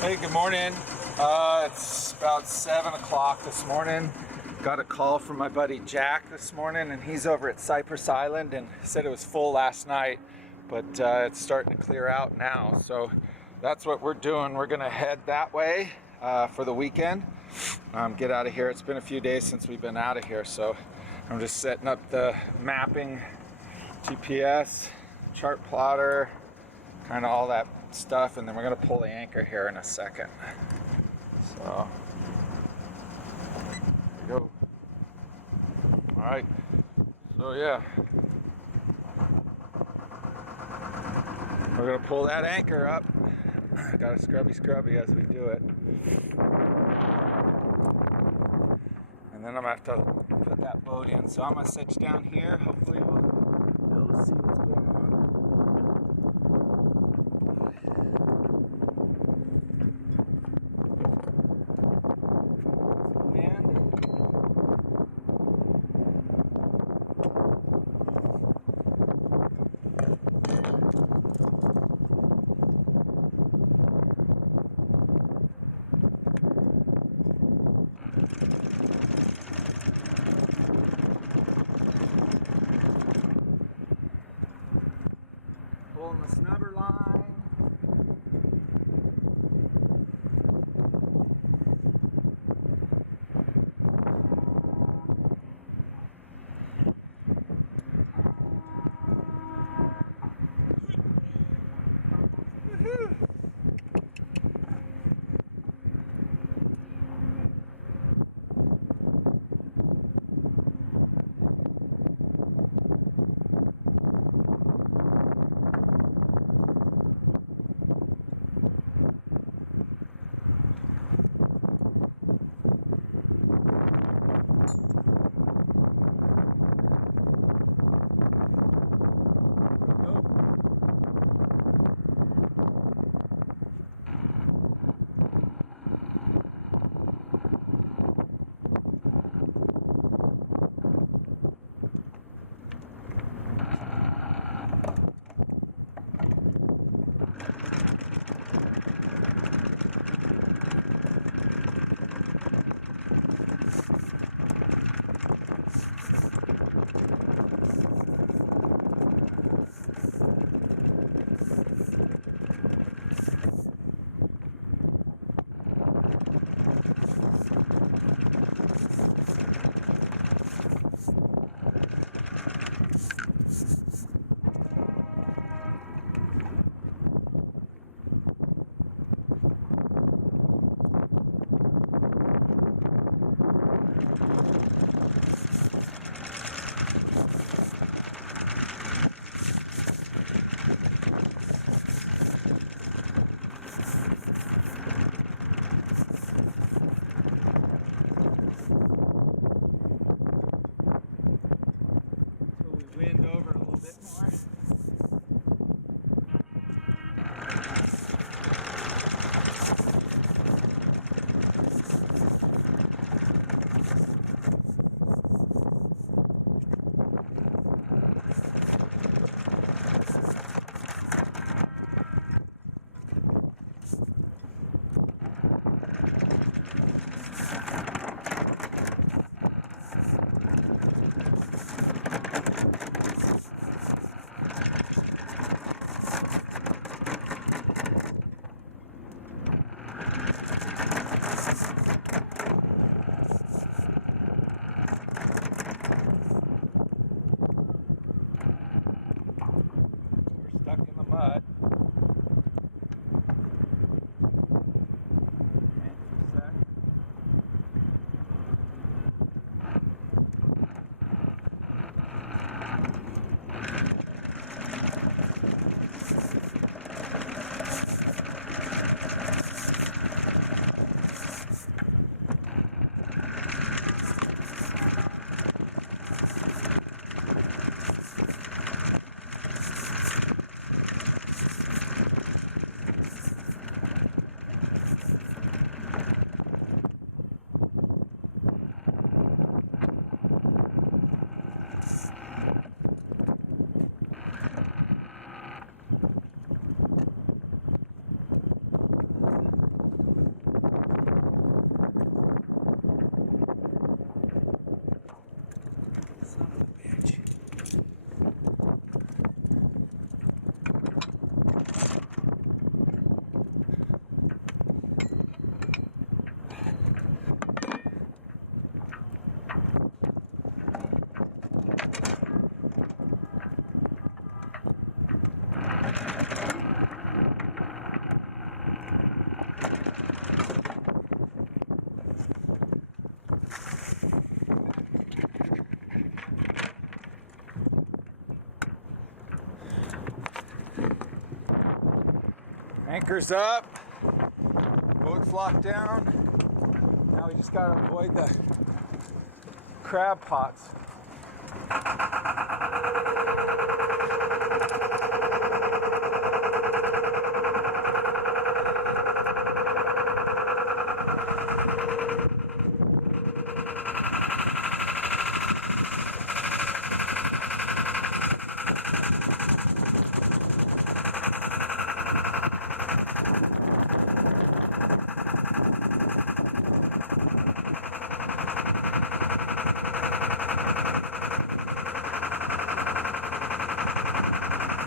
Hey, good morning. It's about 7 o'clock this morning. Got a call from my buddy Jack this morning, and he's over at Cypress Island and said it was full last night, but it's starting to clear out now. So that's what we're doing. We're gonna head that way for the weekend. Get out of here. It's been a few days since we've been out of here, so I'm just setting up the mapping, GPS, chart plotter, kind of all that stuff, and then we're going to pull the anchor here in a second. So, here we go. Alright, so yeah, we're going to pull that anchor up. Got to scrubby as we do it. And then I'm going to have to put that boat in. So I'm going to sit down here. Hopefully we'll see what's going on. Boat's up. Boat's locked down. Now we just gotta avoid the crab pots.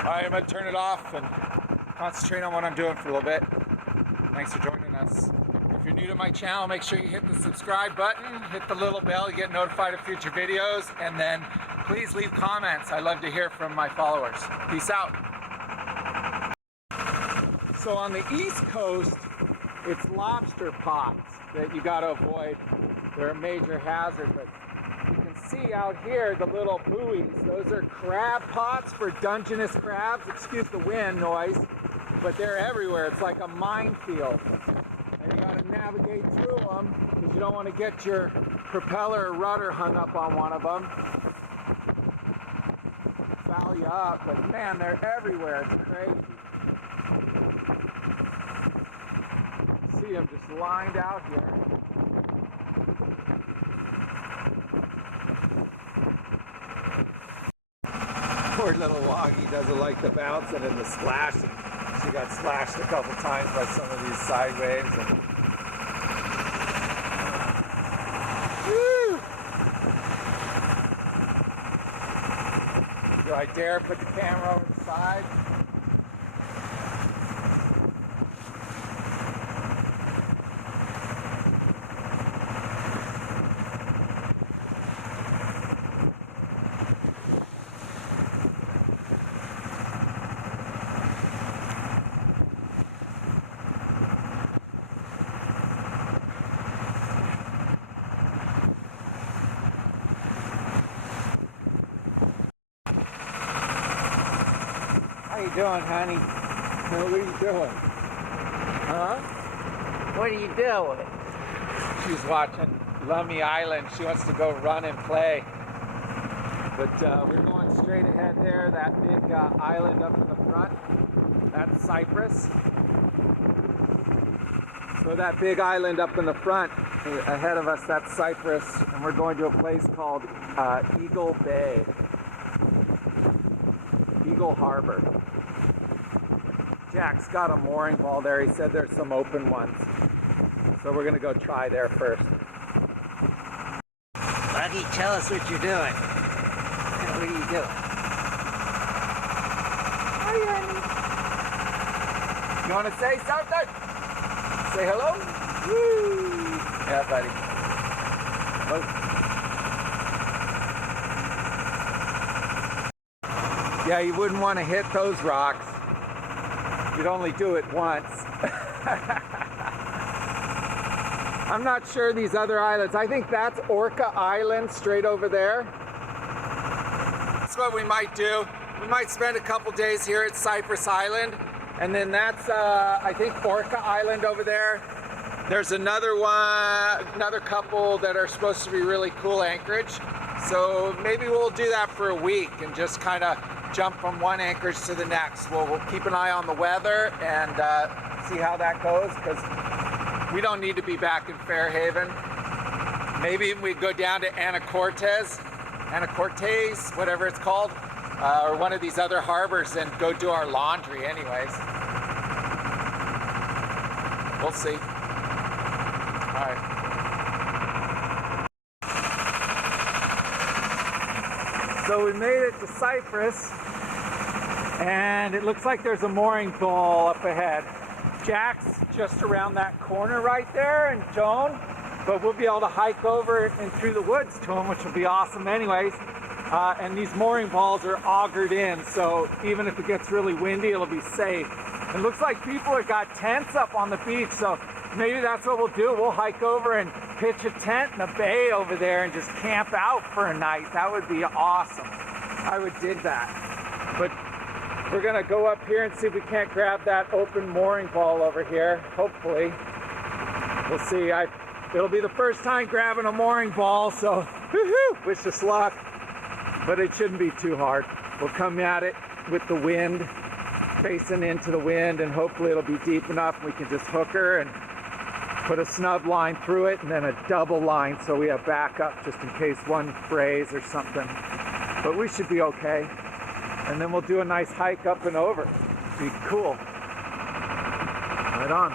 Alright, I'm going to turn it off and concentrate on what I'm doing for a little bit. Thanks for joining us. If you're new to my channel, make sure you hit the subscribe button, hit the little bell, you get notified of future videos, and then please leave comments. I love to hear from my followers. Peace out. So on the East Coast, it's lobster pots that you got to avoid. They're a major hazard. But you can see out here the little buoys. Those are crab pots for Dungeness crabs. Excuse the wind noise, but they're everywhere. It's like a minefield. And you got to navigate through them because you don't want to get your propeller or rudder hung up on one of them. Foul you up, but man, they're everywhere. It's crazy. See them just lined out here. Poor little Waggy doesn't like the bouncing and the splashing. She got splashed a couple times by some of these side waves. Woo! Do I dare put the camera over the side? How you doing, honey? What are you doing? Huh? What are you doing? She's watching Lummi Island. She wants to go run and play. But we're going straight ahead there. That big island up in the front, that's Cyprus. So that big island up in the front, ahead of us, that's Cyprus. And we're going to a place called Eagle Bay. Eagle Harbor. Jack's got a mooring ball there. He said there's some open ones. So we're gonna go try there first. Buddy, tell us what you're doing. What are you doing? You wanna say something? Say hello? Woo! Yeah, buddy. Oh. Yeah, you wouldn't want to hit those rocks. You'd only do it once. I'm not sure these other islands. I think that's Orca Island straight over there. That's what we might do. We might spend a couple days here at Cypress Island. And then that's, I think, Orca Island over there. There's another one, another couple that are supposed to be really cool anchorage. So maybe we'll do that for a week and just kind of jump from one anchorage to the next. We'll keep an eye on the weather and see how that goes, because we don't need to be back in Fairhaven. Maybe we go down to Anacortes, whatever it's called, or one of these other harbors and go do our laundry anyways. We'll see. All right. So we made it to Cyprus, and it looks like there's a mooring pole up ahead. Jack's just around that corner right there in Tone, but we'll be able to hike over and through the woods to him, which will be awesome anyways. And these mooring balls are augered in, so even if it gets really windy, it'll be safe. It looks like people have got tents up on the beach, so maybe that's what we'll do. We'll hike over and pitch a tent in the bay over there and just camp out for a night. That would be awesome. I would dig that. But We're gonna go up here and see if we can't grab that open mooring ball over here. Hopefully. We'll see. It'll be the first time grabbing a mooring ball, so woohoo, wish us luck. But it shouldn't be too hard. We'll come at it with the wind, facing into the wind, and hopefully it'll be deep enough we can just hook her and put a snub line through it and then a double line so we have backup just in case one frays or something. But we should be okay. And then we'll do a nice hike up and over. Be cool. Right on.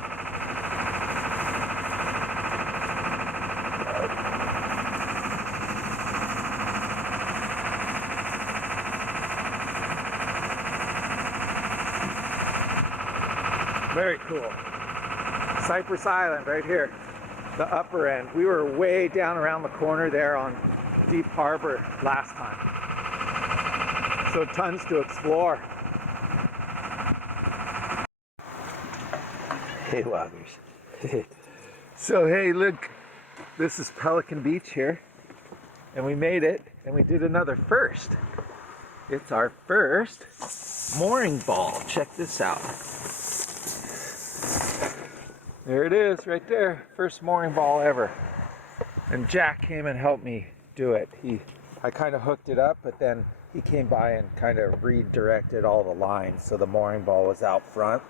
Very cool. Cypress Island right here, the upper end. We were way down around the corner there on Deep Harbor last time. So tons to explore. Hey, loggers. So hey, look, this is Pelican Beach here, and we made it, and we did another first. It's our first mooring ball. Check this out. There it is, right there. First mooring ball ever. And Jack came and helped me do it. I kind of hooked it up, but then he came by and kind of redirected all the lines so the mooring ball was out front,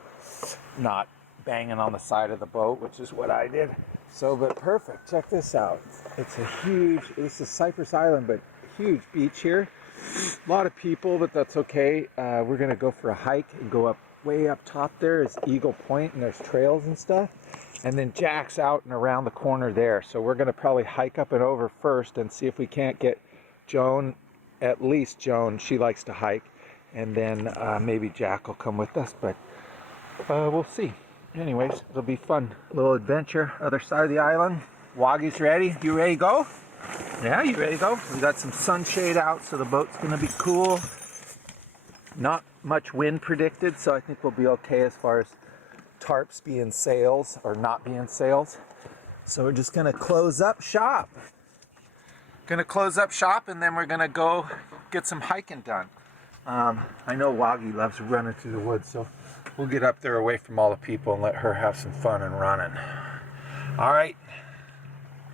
not banging on the side of the boat, which is what I did. So, but perfect. Check this out. It's a huge, this is Cypress Island, but huge beach here. A lot of people, but that's okay. We're gonna go for a hike and go up way up top. There is Eagle Point and there's trails and stuff, and then Jack's out and around the corner there, so we're going to probably hike up and over first and see if we can't get Joan, at least Joan, she likes to hike, and then maybe Jack will come with us, but we'll see. Anyways, it'll be fun, little adventure. Other side of the island. Waggy's ready. You ready to go? Yeah, you ready to go? We got some sunshade out, so the boat's going to be cool. Not much wind predicted, so I think we'll be okay as far as tarps being sails or not being sails. So we're just gonna close up shop. Gonna close up shop, and then we're gonna go get some hiking done. I know Waggy loves running through the woods, so we'll get up there away from all the people and let her have some fun and running. All right,